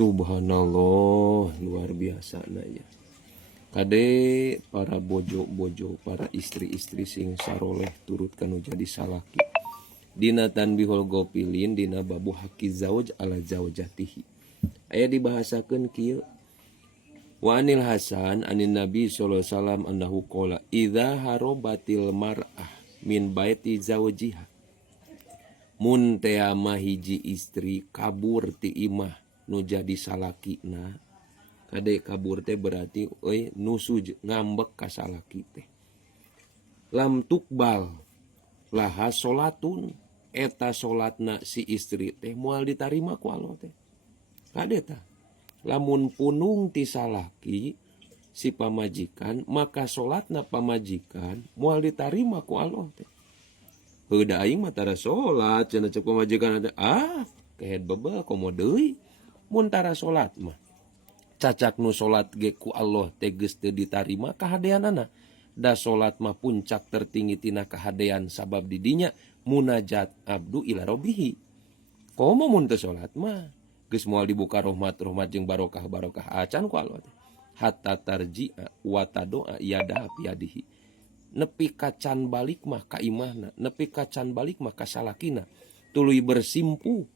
Subhanallah, luar biasa ya. Kade para bojo-bojo, para istri-istri sing saroleh turut kanu jadi salaki. Dina tanbihul gopilin dina babu haki zauj ala zaujatihi. Aya dibahasakeun kieu. Wa anil Hasan anin Nabi sallallahu alaihi wasallam annahu qala idza harobatil mar'ah min baiti zaujiha. Mun teh mah hiji istri kabur ti imah nu jadi salakina. Kade kabur teh berarti nusuj ngambek ka salaki teh. Lam tukbal laha solatun eta solatna si istri teh moal ditarima ku Allah teh. Kade tah. Lamun punung ti salaki si pamajikan maka solatna pamajikan moal ditarima ku Allah teh. Heuda aing mah tara solat cenah cek pamajikan ada kehed bebel komo deui mun tara solat mah. Cacak nu solat ge ku Allah teh geus teu ditarima kahadeanana. Da solat mah puncak tertinggi tina kahadean sabab di dinya munajat abdu ila robbihi. Komo mun teu solat mah geus moal dibuka rahmat jeung barokah acan ku Allah teh. Hatta tarji'a wa tadoa yada piadihi. Nepi kacan balik mah ka imahna, nepi kacan balik mah ka salakina. Tuluy bersimpu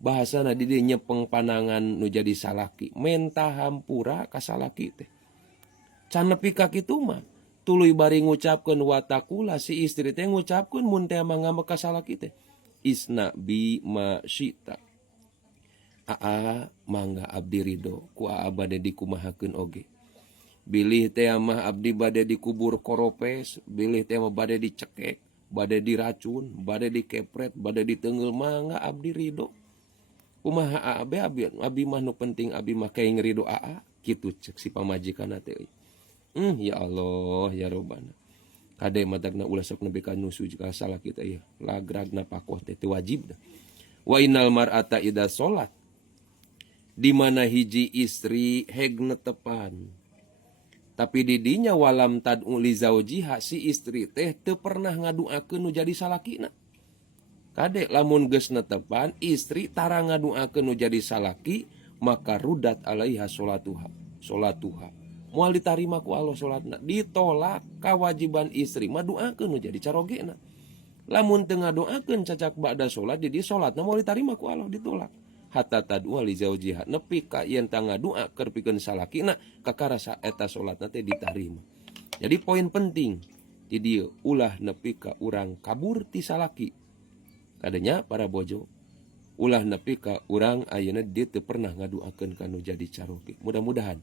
bahasana di dieu nyepeng panangan nu jadi salaki menta hampura ka salaki teh. Can nepi ka kitu mah tuluy bari ngucapkeun watakula si istri teh ngucapkeun mun teh mangambek ka salaki teh. Isna bi ma syita. Mangga abdi ridho ku bade dikumahakeun oge. Bilih teh mah abdi bade dikubur koropes, bilih teh mah bade dicekek, bade diracun, bade dikepret, bade diteungeul mangga abdi ridho. Kumaha abi mah nu penting abi mah kaing ridho kitu cek si pamajikanna teh. Ya Allah ya Rabbana. Kade matagna ulah sok nepi ka nusu ka salaki teh ya. Lagragna pakoh teh wajib dah. Wa innal mar'ata idza sholat di mana hiji istri heg netepan. Tapi di dinya walam tad'u li zaujiha si istri teh teu pernah ngaduakeun nu jadi salakina. Kade lamun geus netepan istri tara ngaduakeun nu jadi salaki maka rudat alaiha sholatuha. Moal ditarima ku Allah salatna, ditolak kawajiban istri mah duakeun nu jadi carogena. Lamun teu ngadoakeun cacak ba'da salat di salatna moal ditarima ku Allah ditolak. Hatta tadua li zaujiha nepi ka yen tangga doa keur pikeun salakina kakarasa eta salatna teh ditarima. Jadi poin penting di dieu ulah nepi ka urang kabur ti salaki. Kadenya para bojo ulah nepi ka urang ayeuna dieu teu pernah ngaduakeun kanu jadi caroge. Mudah-mudahan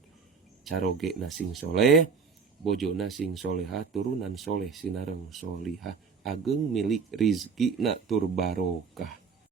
caroge na sing soleh, bojona sing soleha, turunan soleh sinareng solihah, ageng milik rizki na tur barokah.